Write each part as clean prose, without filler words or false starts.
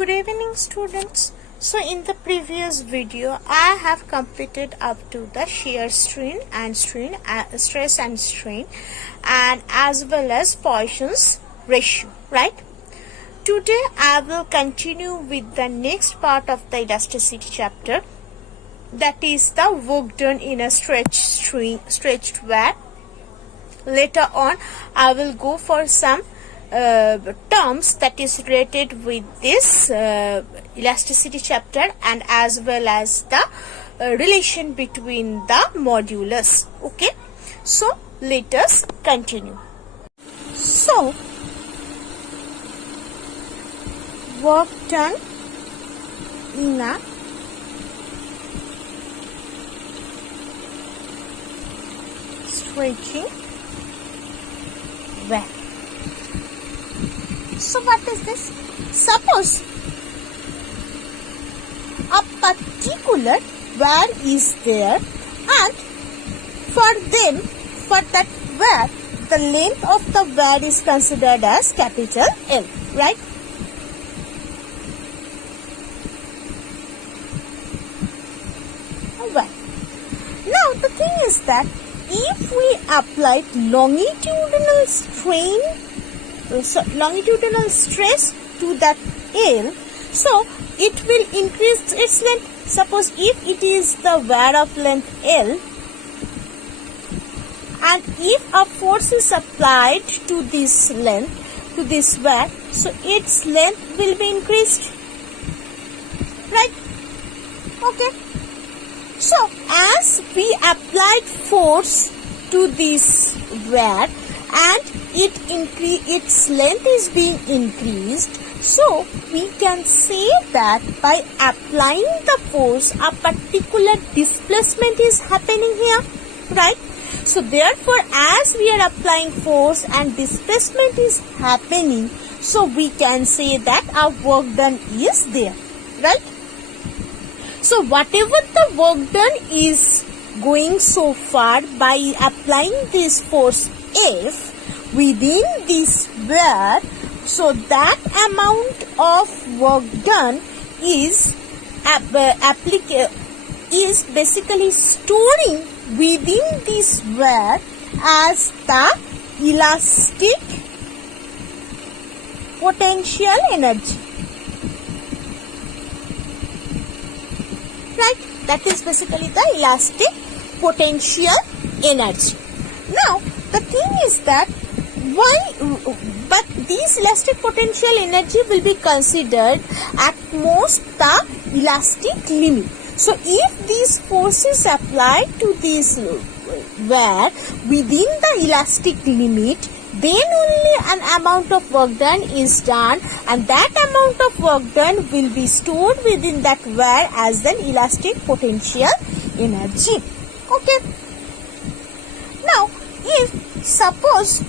Good evening, students. So in the previous video I have completed up to the shear strain and stress and strain, and as well as Poisson's ratio, right? Today I will continue with the next part of the elasticity chapter, that is the work done in a stretched wire. Later on I will go for some terms that is related with this elasticity chapter, and as well as the relation between the modulus. Okay, so let us continue. So work done in a stretching wire. So what is this? Suppose a particular wire is there, and for that wire, the length of the wire is considered as capital L, right? Well, now the thing is that if we apply longitudinal stress to that L, so it will increase its length. Suppose if it is the wire of length L, and if a force is applied to this length, to this wire, so its length will be increased, right? Okay. So as we applied force to this wire and its length is being increased, so we can say that by applying the force, a particular displacement is happening here, right? So therefore, as we are applying force and displacement is happening, so we can say that our work done is there, right? So whatever the work done is going so far by applying this force F within this wire, so that amount of work done is basically storing within this wire as the elastic potential energy, right? That is basically the elastic potential energy. Now the thing is that but this elastic potential energy will be considered at most the elastic limit. So if these forces applied to this wire within the elastic limit, then only an amount of work done is done, and that amount of work done will be stored within that wire as the elastic potential energy. Okay. Now if suppose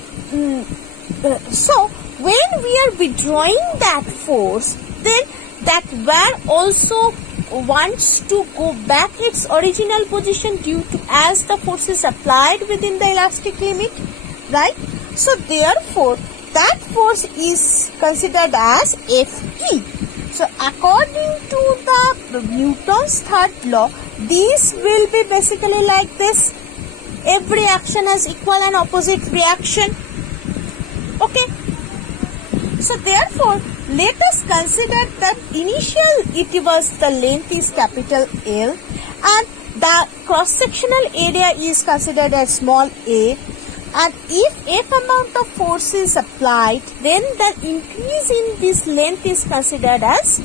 so when we are withdrawing that force, then that wire also wants to go back its original position due to as the force is applied within the elastic limit, right? So therefore that force is considered as Fe. So according to the Newton's third law, this will be basically like this: every action has equal and opposite reaction. Okay. So therefore, let us consider that the length is capital L, and the cross-sectional area is considered as small a, and if F amount of force is applied, then the increase in this length is considered as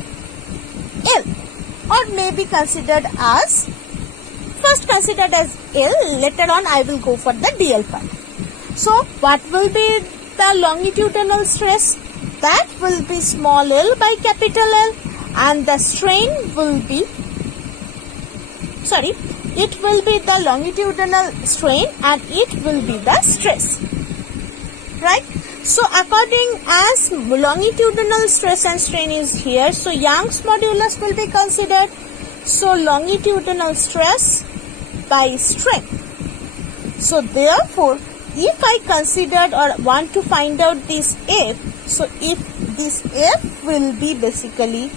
L, or may be considered as, first considered as L, later on I will go for the DL part. So what will be the longitudinal stress? That will be small l by capital L, and the strain will be, it will be the longitudinal strain and it will be the stress, right? So according as longitudinal stress and strain is here, so Young's modulus will be considered. So longitudinal stress by strain. So therefore, if I considered or want to find out this F, so if this F will be basically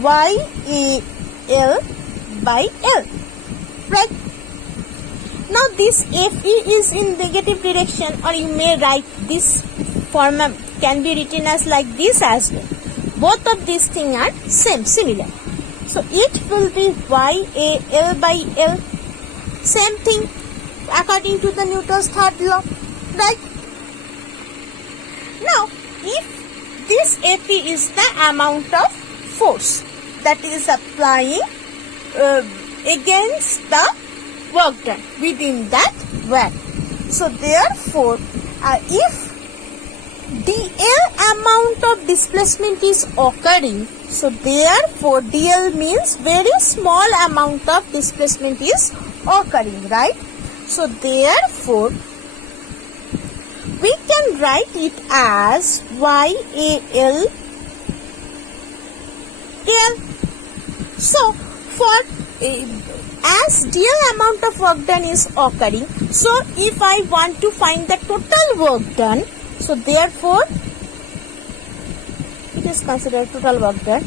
YAL by L, right? Now this FE is in negative direction, or you may write this form can be written as like this as well. Both of these things are similar. So it will be YAL by L. Same thing according to the Newton's third law, right? Now, if this FE is the amount of force that is applying against the work done within that wire. So therefore, if dl amount of displacement is occurring, so therefore dl means very small amount of displacement is occurring, right? So therefore, we can write it as YAL L. So for as dl amount of work done is occurring, so if I want to find the total work done, so therefore it is considered total work done.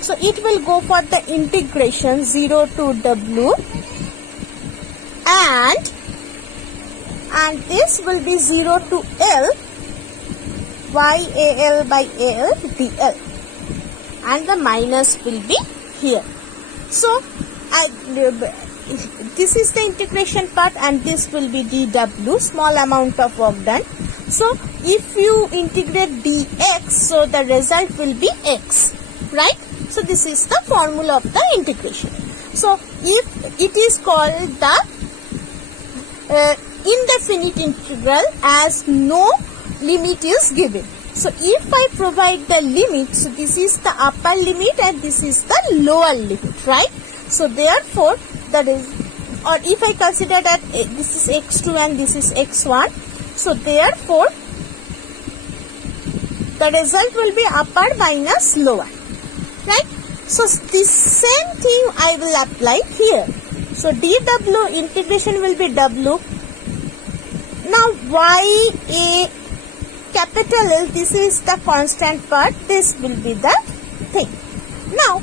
So it will go for the integration 0 to W, and this will be 0 to L, YAL by AL dl, and the minus will be here. So this is the integration part, and this will be dW, small amount of work done. So if you integrate dx, so the result will be x, right? So this is the formula of the integration. So if it is called the indefinite integral, as no limit is given. So if I provide the limit, so this is the upper limit and this is the lower limit, right? So therefore, that is, or if I consider that this is x2 and this is x1, so therefore the result will be upper minus lower, right? So this same thing I will apply here. So dw integration will be w. Now YA capital L, this is the constant part, this will be the thing. Now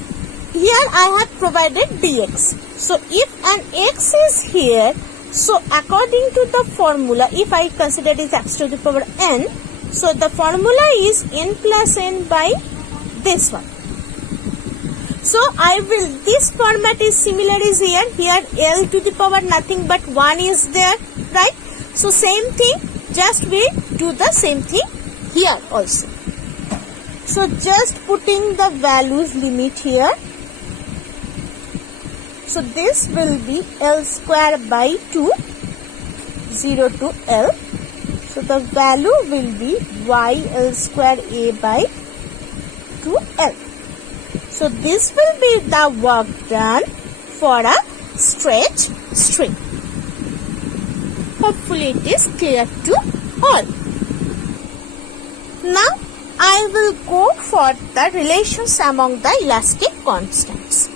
here I have provided dx. So if an x is here, so according to the formula, if I consider it x to the power n, so the formula is n plus n by this one. So I will, this format is similar is here, L to the power nothing but 1 is there, right? So same thing, just we do the same thing here also. So just putting the values limit here. So this will be L square by 2, 0 to L. So the value will be YL square A by 2L. So this will be the work done for a stretch string. Hopefully it is clear to all. Now I will go for the relations among the elastic constants.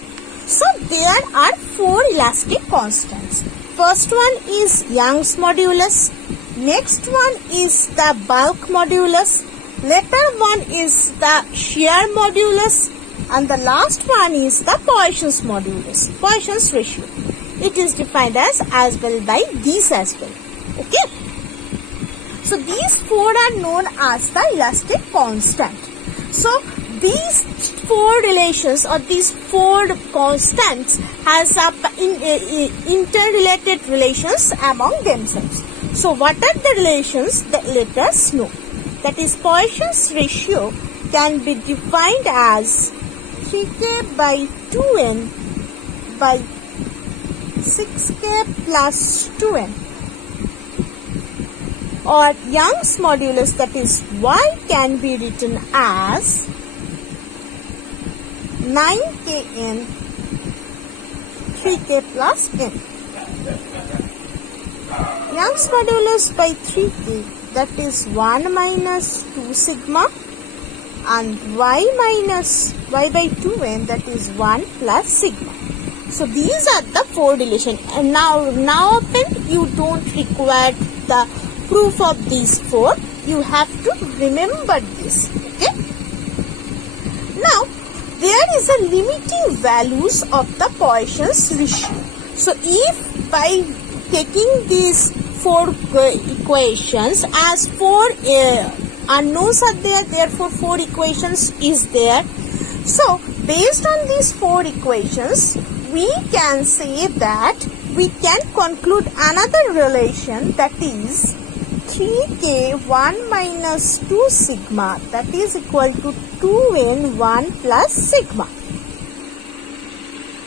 So there are 4 elastic constants. First one is Young's modulus. Next one is the bulk modulus. Later one is the shear modulus. And the last one is the Poisson's modulus, Poisson's ratio. It is defined as well by these as well. Okay. So these 4 are known as the elastic constant. So these 4 relations or these 4 constants has interrelated relations among themselves. So what are the relations? Let us know. That is, Poisson's ratio can be defined as 3k by 2n by 6k plus 2n, or Young's modulus, that is y, can be written as 9kn 3k plus n. Young's modulus by 3k, that is 1 minus 2 sigma, and y minus y by 2n, that is 1 plus sigma. So these are the 4 relations. And now often you don't require the proof of these 4. You have to remember this. Okay. there is a limiting values of the Poisson's ratio. So if by taking these four equations, as four unknowns are there, therefore four equations is there. So based on these four equations, we can say that we can conclude another relation, that is 3k 1 minus 2 sigma, that is equal to 2n 1 plus sigma.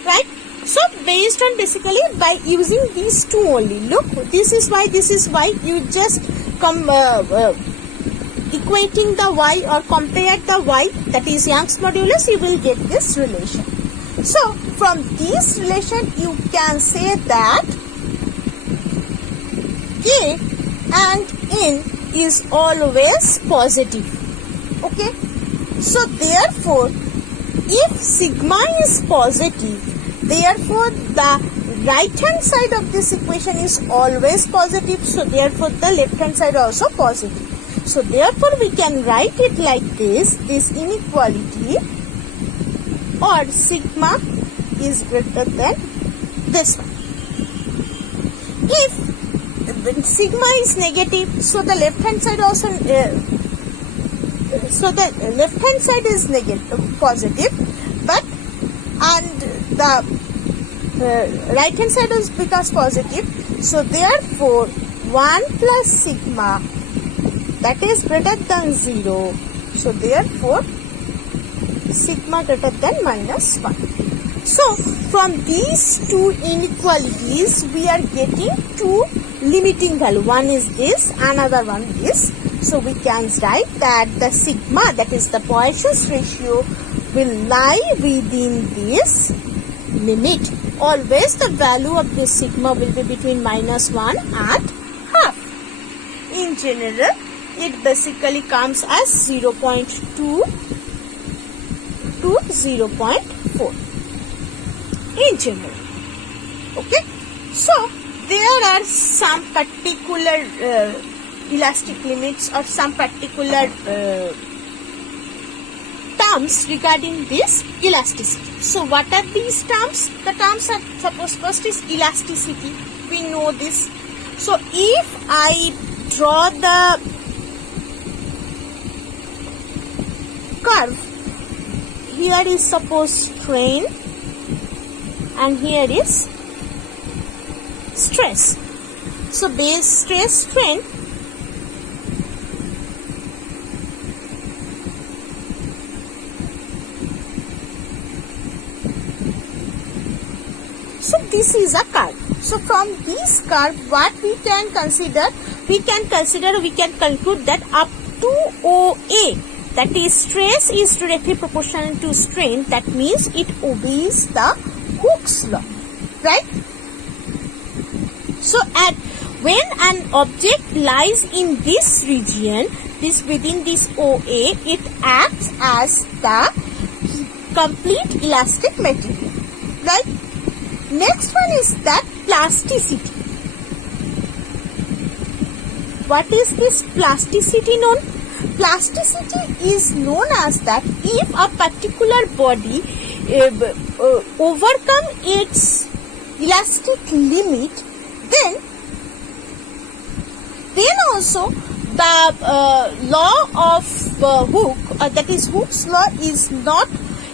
Right? So based on basically by using these two only, look, this is why, you just come equating the y or compare the y, that is Young's modulus, you will get this relation. So from this relation you can say that k and n is always positive. Okay, so therefore if sigma is positive, therefore the right hand side of this equation is always positive, so therefore the left hand side also positive. So therefore we can write it like this inequality, or sigma is greater than this one. If sigma is negative, so the left hand side also is negative, positive, but and the right hand side is becomes positive, so therefore 1 plus sigma, that is greater than 0, so therefore sigma greater than minus 1. So from these two inequalities we are getting two limiting value, one is this, another one is, so we can write that the sigma, that is the Poisson's ratio, will lie within this limit. Always the value of this sigma will be between minus 1 and half. In general, it basically comes as 0.2 to 0.4 in general. Okay, so there are some particular elastic limits or some particular terms regarding this elasticity. So what are these terms? The terms are, suppose first is elasticity, we know this. So if I draw the curve, here is suppose strain and here is stress. So base stress strain, so this is a curve. So from this curve what we can consider, we can conclude that up to OA, that is stress is directly proportional to strain, that means it obeys the Hooke's law, right? So when an object lies in this region, within this OA, it acts as the complete elastic material, right? Next one is that plasticity. What is this plasticity known? Plasticity is known as that if a particular body overcome its elastic limit, then also the law of Hooke, that is Hooke's law,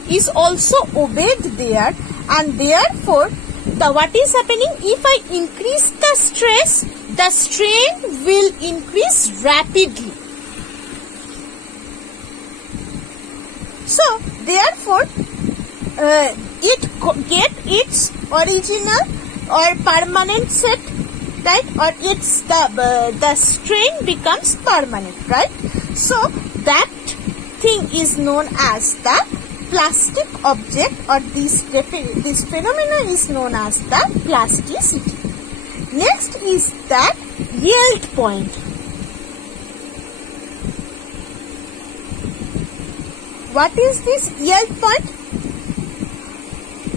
is also obeyed there, and therefore what is happening, if I increase the stress, the strain will increase rapidly. So therefore it get its original or permanent set, right? Or it's the strain becomes permanent, right? So that thing is known as the plastic object, or this phenomena is known as the plasticity. Next is that yield point. What is this yield point?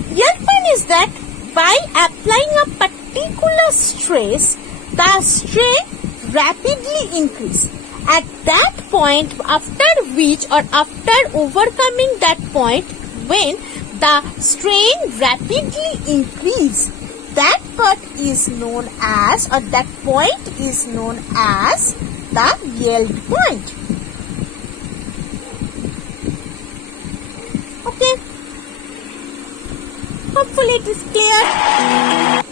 Yield point is that by applying a particular stress, the strain rapidly increases. At that point, after which or after overcoming that point, when the strain rapidly increase, that part is known as, or that point is known as the yield point. Okay, hopefully it is clear.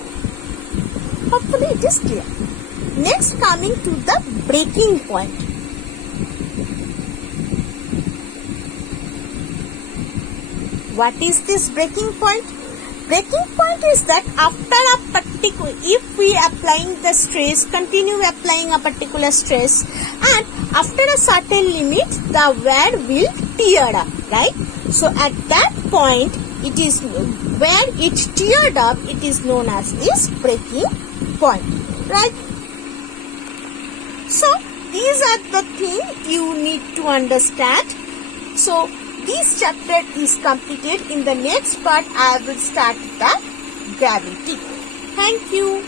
Hopefully it is clear. Next, coming to the breaking point. What is this breaking point? Breaking point is that after a particular, if we applying the stress, continue applying a particular stress, and after a certain limit, the wire will tear up, right? So at that point, it is where it teared up, it is known as this breaking point, right? So these are the things you need to understand. So this chapter is completed. In the next part, I will start the gravity. Thank you.